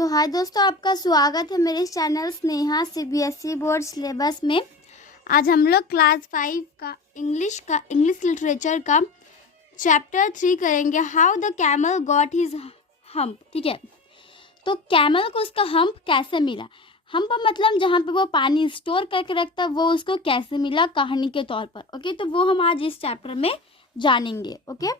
तो हाय दोस्तों, आपका स्वागत है मेरे channel Sneha CBSE board syllabus में। आज हम लोग क्लास 5 का इंग्लिश लिटरेचर का चैप्टर 3 करेंगे, how the camel got his hump. ठीक है, तो कैमल को उसका हम्प कैसे मिला। हम्प मतलब जहाँ पे वो पानी स्टोर करके रखता है, वो उसको कैसे मिला कहानी के तौर पर। ओके, तो वो हम आज इस चैप्टर में जानेंगे। Okay,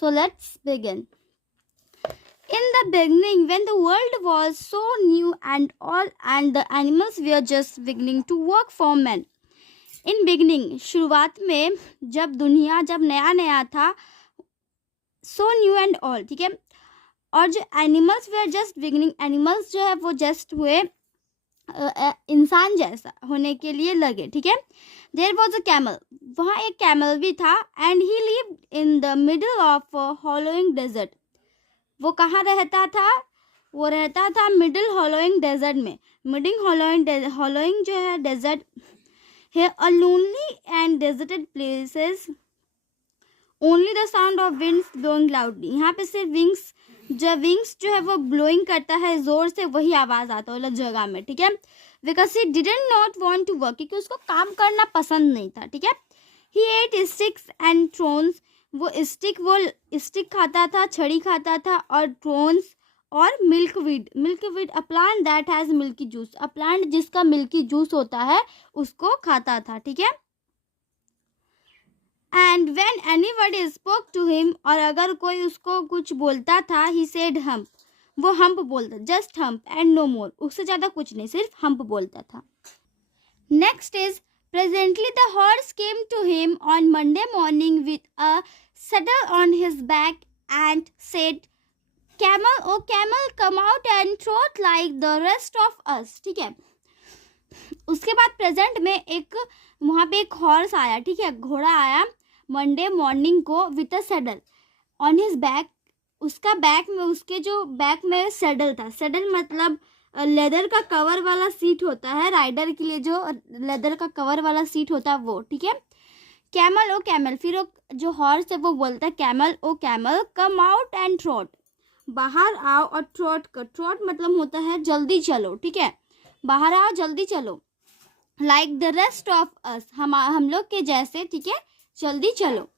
so let's begin. In the beginning, when the world was so new and the animals were just beginning to work for men. In beginning, शुरुआत में जब नया था, so new and all, ठीक है। और जो animals were just beginning, animals जो है वो just हुए इंसान जैसा होने के लिए लगे, ठीक है। There was a camel, वहाँ एक camel भी था, and he lived in the middle of a hollowing desert. वो कहाँ रहता था? वो रहता था मिडिल हॉलोइंग डेजर्ट में। हॉलोइंग जो है डेजर्ट है, a lonely and deserted places, only the sound of winds blowing loudly. यहाँ पे सिर्फ विंग्स जो है वो ब्लोइंग करता है जोर से, वही आवाज आता है उस जगह में, ठीक है। Because he didn't not want to work, क्योंकि उसको काम करना पसंद नहीं था, ठीक है। He ate sticks and thorns, वो स्टिक खाता था, छड़ी खाता था, और थ्रोन्स और milkweed a plant that has milky juice, a plant जिसका मिल्की जूस होता है उसको खाता था, ठीक है। And when anybody spoke to him, और अगर कोई उसको कुछ बोलता था, ही सेड हम्प, वो हम्प बोलता, जस्ट हम्प एंड नो मोर, उससे ज्यादा कुछ नहीं, सिर्फ हम्प बोलता था। Next is presently the horse came to him on Monday morning with a saddle on his back and said, Camel, oh camel, come out and trot like the rest of us. ठीक है, उसके बाद present में वहाँ पे एक horse आया, ठीक है, घोड़ा आया मंडे मॉर्निंग को with a saddle on his back. उसका उसके जो बैक में सैडल था। सैडल मतलब लेदर का कवर वाला सीट होता है, राइडर के लिए जो लेदर का कवर वाला सीट होता है वो, ठीक है। कैमल ओ कैमल, फिर वो जो हॉर्स है वो बोलता है camel O camel, come out and trot, बाहर आओ और ट्रॉट कर। ट्रॉट मतलब होता है जल्दी चलो, ठीक है, बाहर आओ जल्दी चलो। लाइक द रेस्ट ऑफ अस, हम लोग के जैसे, ठीक है, जल्दी चलो।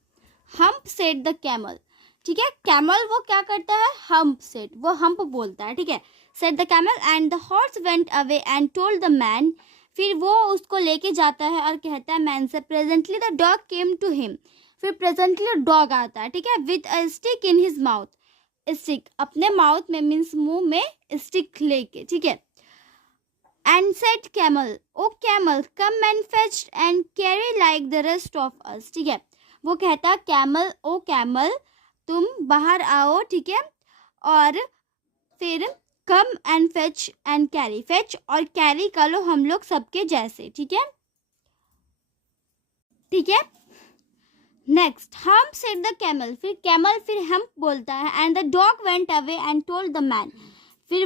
हम्प सेड द कैमल, ठीक है, कैमल वो क्या करता है, हम्प सेड, वो हम्प बोलता है, ठीक है। said the camel and the horse went away and told the man, फिर वो उसको लेके जाता है और कहता है मैन से, presently the dog came to him, फिर presently डॉग आता है, ठीक है, with a stick in his mouth, stick अपने माउथ में मीन्स मुंह में स्टिक लेके, ठीक है। and said camel, oh camel, come and fetch and carry like the rest of us, ठीक है, वो कहता कैमल ओ कैमल, तुम बाहर आओ, ठीक है, और फिर come and fetch and carry, fetch और कैरी कर लो हम लोग सबके जैसे, ठीक है, ठीक है। नेक्स्ट, हम सेड द कैमल, फिर हम बोलता है, and the dog went away and told the man, फिर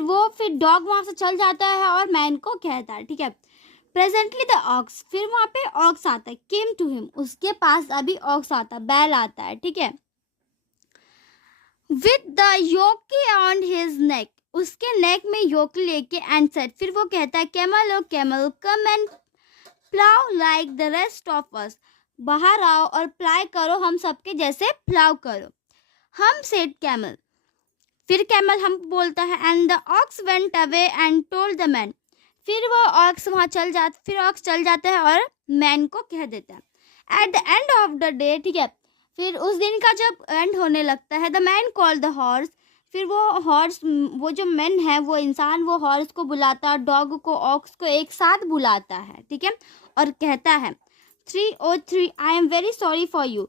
डॉग वहां से चल जाता है और मैन को कहता है, ठीक है। प्रेजेंटली द ऑक्स, फिर वहां पे ऑक्स आता है, केम टू हिम, उसके पास अभी ऑक्स आता, बैल आता है, ठीक है, with the yoke on his neck, उसके नेक में योक लेके, एंड सेड, फिर वो कहता है camel O camel, come and plough like the rest of us, बाहर आओ और प्लाई करो हम सबके जैसे प्लाउ करो। हम सेड कैमल, फिर कैमल हम बोलता है, and the ox went away and told the man, फिर वो ऑक्स वहाँ ऑक्स चल जाता है और मैन को कह देता है। At the end of the day, ठीक है, फिर उस दिन का जब एंड होने लगता है, the man called the horse, फिर वो जो मैन है वो इंसान, वो हॉर्स को बुलाता है, डॉग को ऑक्स को एक साथ बुलाता है, ठीक है, और कहता है 303 I am very sorry for you,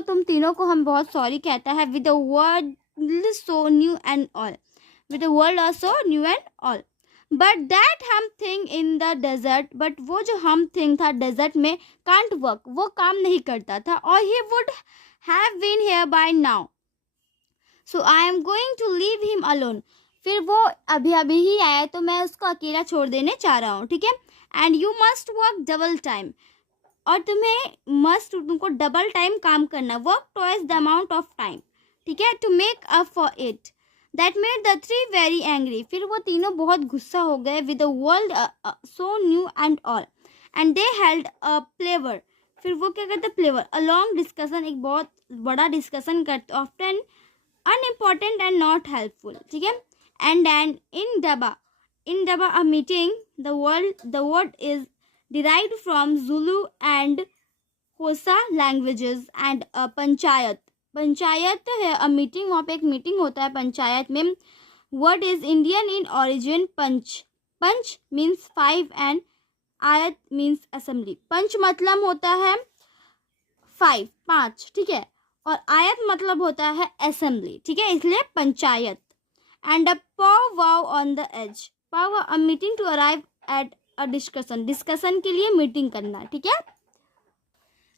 तुम तीनों को हम बहुत सॉरी कहता है, with the world so new and all, with the world are so new and all, but that hum thing in the desert, but वो जो हम थिंग था डेजर्ट में, कांट वर्क, वो काम नहीं करता था, और he would have been here by now, so I am going to leave him alone, फिर वो अभी ही आया तो मैं उसको अकेला छोड़ देने चाह रहा हूँ, ठीक है। And you must work double time, और तुमको डबल टाइम काम करना, work twice the amount of time, ठीक है, to make up for it, That made the three very angry. फिर वो तीनों बहुत गुस्सा हो गए with the world so new and all. And they held a palaver. फिर वो क्या करते palaver, a long discussion, एक बहुत बड़ा discussion करते, often unimportant and not helpful. ठीक है. And then in Daba a meeting, the word is derived from Zulu and Hosa languages and a panchayat है a meeting, वहाँ पे एक मीटिंग होता है पंचायत में. Word is Indian in origin. Punch means 5 and आयत means assembly. पंच मतलब होता है 5 ठीक है, और आयत मतलब होता है assembly. ठीक है, इसलिए panchayat. And a powwow on the edge. Powwow a meeting to arrive at a discussion. Discussion के लिए मीटिंग करना. ठीक है.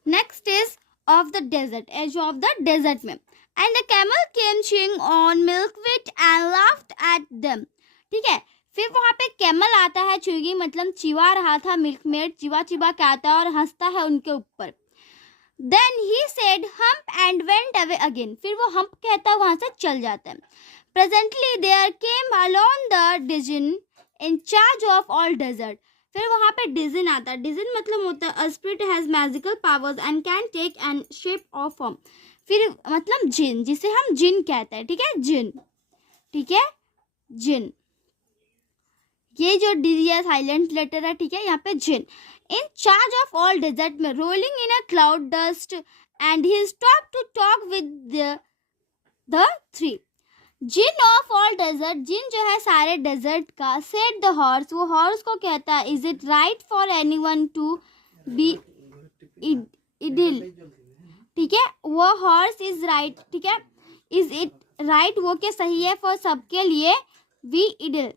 Next is of the desert, edge of the desert में. And the camel came chewing on milkweed and laughed at them. ठीक है, फिर वहाँ पे कैमल आता है, चुगी मतलब चिवा रहा था मिल्कमेड, चिवा के आता है और हंसता है उनके ऊपर. Then he said hump and went away again. फिर वो hump कहता है, वहाँ से चल जाता है. Presently there came along the Djinn in charge of all desert. फिर वहाँ पे डिजिन आता है. डिजिन मतलब होता है a spirit has magical powers and can take an shape or form. फिर मतलब जिन, जिसे हम जिन कहते हैं. ठीक है, जिन. ठीक है, जिन. ये जो डी है साइलेंट लेटर है. ठीक है, यहाँ पे djinn. In charge of all desert में, rolling in a cloud dust, and he stop to talk with the three. Djinn of all desert, djinn जो है सारे डेजर्ट का. सेड द हॉर्स, वो हॉर्स को कहता है, is it right for anyone to be idle. ठीक है, वो हॉर्स इज राइट. ठीक है, इज इट राइट वो क्या सही है फॉर सबके लिए, be idle.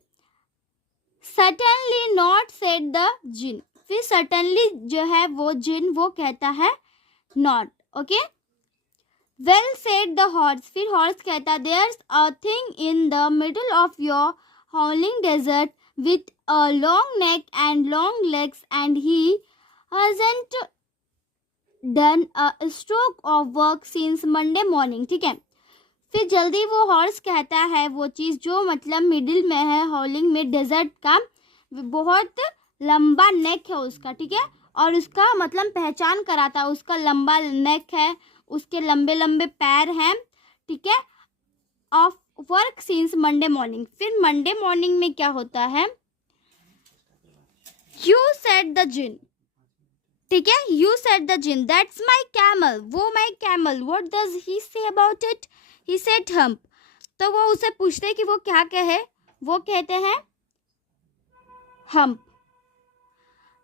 Certainly not said the djinn. फिर सर्टनली जो है वो जिन वो कहता है not. Okay, well said the horse. फिर हॉर्स कहता है, there's a thing in the middle of your howling desert with a long neck and long legs and he hasn't done a stroke of work since Monday morning. ठीक है, फिर जल्दी वो horse कहता है वो चीज़ जो मतलब मिडिल में है हॉलिंग में डेजर्ट का, बहुत लंबा नेक है उसका. ठीक है, और उसका मतलब पहचान कराता है, उसका लंबा नेक है, उसके लंबे लंबे पैर हैं. ठीक है, of work since Monday morning. फिर मंडे मॉर्निंग में क्या होता है, यू सेड द जिन. ठीक है, you said the djinn, that's my camel, वो my camel. What does he say about it, he said hump. तो वो उसे पूछते कि वो क्या कहे, वो कहते हैं hump.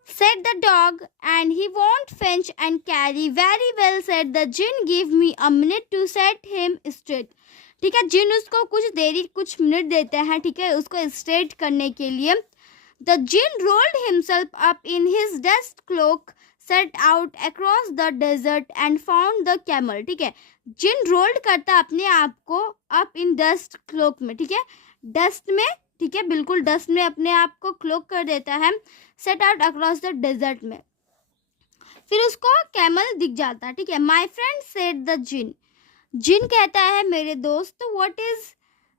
Said the dog, and he won't fetch and carry. Very well, said the gin. Give me a minute to set him straight. ठीक है, जिन उसको कुछ मिनट देते हैं. ठीक है, उसको स्ट्रेट करने के लिए. The gin rolled himself up in his dust cloak, set out across the desert and found the camel. ठीक है, जिन रोल्ड करता अपने आप को अप इन डस्ट क्लोक में. ठीक है, डस्ट में. ठीक है, बिल्कुल डस्ट में अपने आप को क्लोक कर देता है. Set out across the desert में. फिर उसको कैमल दिख जाता है. ठीक है, my friend said the djinn. Djinn कहता है मेरे दोस्त, what is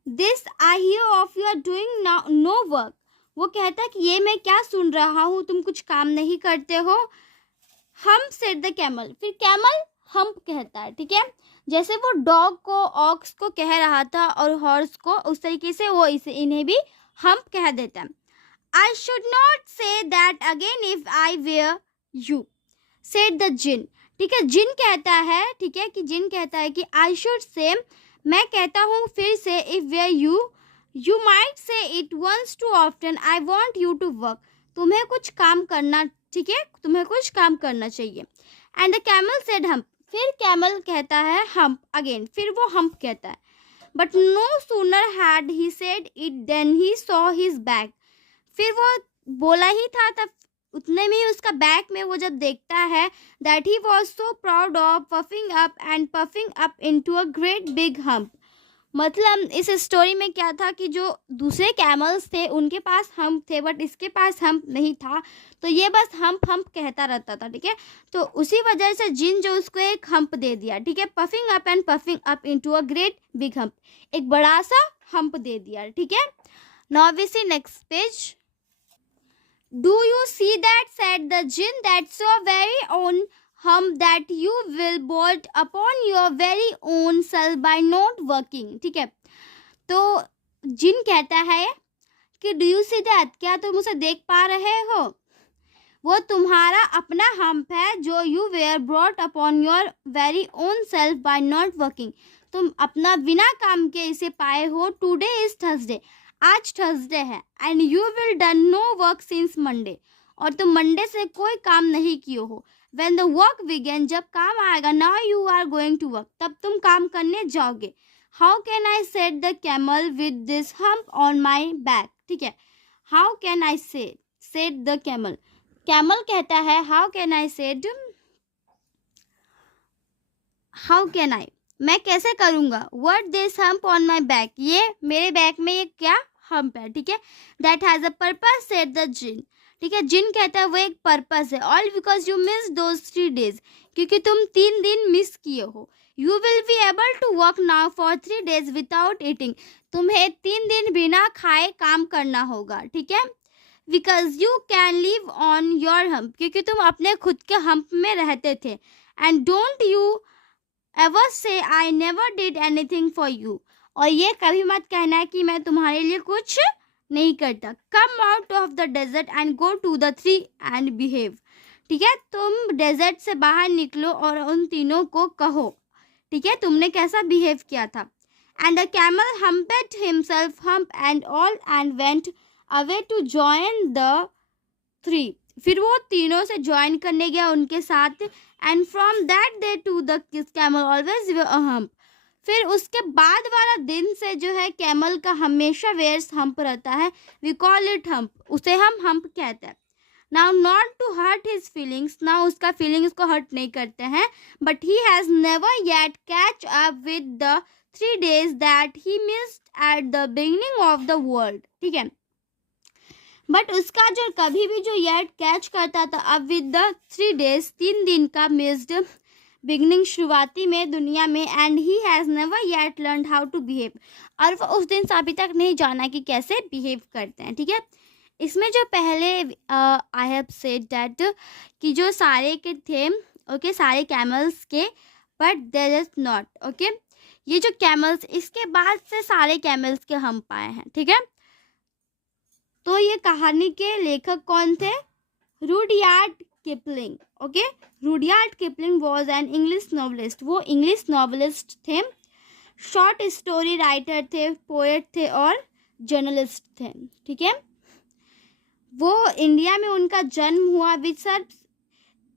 this I hear of you are doing no work. वो कहता है कि ये मैं क्या सुन रहा हूँ, तुम कुछ काम नहीं करते हो. हम सेड द कैमल. फिर कैमल हम्प कहता है. ठीक है, जैसे वो डॉग को ऑक्स को कह रहा था और हॉर्स को, उस तरीके से वो इन्हें भी हम्प कह देता है. I should not say that again if I were you, said the jinn. ठीक है, जिन कहता है. ठीक है, कि जिन कहता है कि I should say, मैं कहता हूँ फिर से, if were you, you might say it once too often. I want you to work. तुम्हें कुछ काम करना. ठीक है, तुम्हें कुछ काम करना चाहिए. And the camel said hump. फिर कैमल कहता है hump again. फिर वो hump कहता है. But no sooner had he said it than he saw his back. फिर वो बोला ही था तब उतने में ही उसका बैक में वो जब देखता है, that he was so proud of puffing up into a great big hump. मतलब इस स्टोरी में क्या था कि जो दूसरे कैमल्स थे उनके पास हम्प थे, बट इसके पास हम्प नहीं था, तो ये बस हम्प कहता रहता था. ठीक है, तो उसी वजह से जिन जो उसको एक हम्प दे दिया. ठीक है, puffing up into a great big hump, एक बड़ा सा हम्प दे दिया, ठीक है। Now we see next page. Do you see that, said the jinn, that's your very own hump that you will bolt upon your very own self by not working, ठीक है। तो जिन कहता है कि डू यू सी दैट, क्या तुम उसे देख पा रहे हो, वो तुम्हारा अपना हम्प है जो you were brought upon your very own self by not working, तुम अपना बिना काम के इसे पाए हो। टुडे इज थर्सडे, आज थर्सडे है, and you will done no work since Monday, और तुम मंडे से कोई काम नहीं किए हो। व्हेन द वर्क बिगेन, जब काम आएगा, now you are going to work, तब तुम काम करने जाओगे। How can I set the camel with this hump on my back, ठीक है। How can I set the camel, camel कहता है how can I set, how can I, मैं कैसे करूँगा, what this hump on my back, ये मेरे back में ये क्या हम्प है, ठीक है। That has a purpose, said the djinn, ठीक है। जिन कहता है वो एक पर्पस है। All because you miss those 3 days, क्योंकि तुम 3 दिन मिस किए हो। You will be able to work now for 3 days without eating, तुम्हें 3 दिन बिना खाए काम करना होगा, ठीक है। Because you can live on your hump, क्योंकि तुम अपने खुद के हम्प में रहते थे। एंड डोंट यू एवर से I never did anything for you, और ये कभी मत कहना है कि मैं तुम्हारे लिए कुछ नहीं करता। Come out of the desert and go to the 3 and behave, ठीक है। तुम डेजर्ट से बाहर निकलो और उन तीनों को कहो, ठीक है, तुमने कैसा बिहेव किया था। And the camel humped himself hump and all and went away to join the 3, फिर वो तीनों से ज्वाइन करने गया उनके साथ। And from that day to the camel always a hump, फिर उसके बाद वाला दिन से जो है कैमल का हमेशा वेयर्स हम्प रहता है। वी कॉल इट हम्प, उसे हम हम्प कहते हैं। Now not to hurt his feelings, ना उसका फीलिंग्स को हर्ट नहीं करते हैं, but he has never yet catch up with the 3 days that he missed at the beginning of the world, ठीक है। बट उसका जो कभी भी जो येट कैच करता था अब विद द 3 days, 3 दिन का मिस्ड बिगनिंग, शुरुआती में दुनिया में। And he has never yet learn how to behave, और वो उस दिन से अभी तक नहीं जाना कि कैसे बिहेव करते हैं, ठीक है। इसमें जो पहले आई हैव सेड दैट कि जो सारे के थे, ओके, सारे कैमल्स के, but there is not, okay, ये जो कैमल्स इसके बाद से सारे कैमल्स के हम पाए हैं, ठीक है। तो ये कहानी के लेखक कौन थे, Rudyard Kipling, okay. Rudyard Kipling was an English novelist, वो इंग्लिश नॉवलिस्ट थे, शॉर्ट स्टोरी राइटर थे, पोएट थे और जर्नलिस्ट थे, ठीक है। वो इंडिया में उनका जन्म हुआ, which serves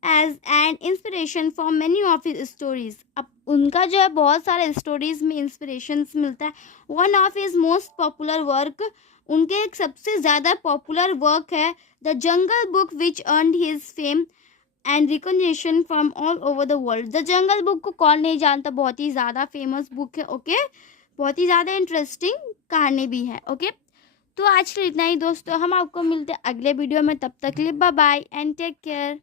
as an inspiration for many of his stories, अब उनका जो है बहुत सारे स्टोरीज में इंस्पिरेशंस मिलता है। One of his most popular work, उनके एक सबसे ज़्यादा पॉपुलर वर्क है the jungle book, which earned his fame and recognition from all over the world. The jungle book को कौन नहीं जानता, बहुत ही ज़्यादा फेमस बुक है, ओके, बहुत ही ज़्यादा इंटरेस्टिंग कहानी भी है, ओके। तो आज के लिए इतना ही दोस्तों, हम आपको मिलते हैं अगले वीडियो में, तब तक के लिए bye bye and take care.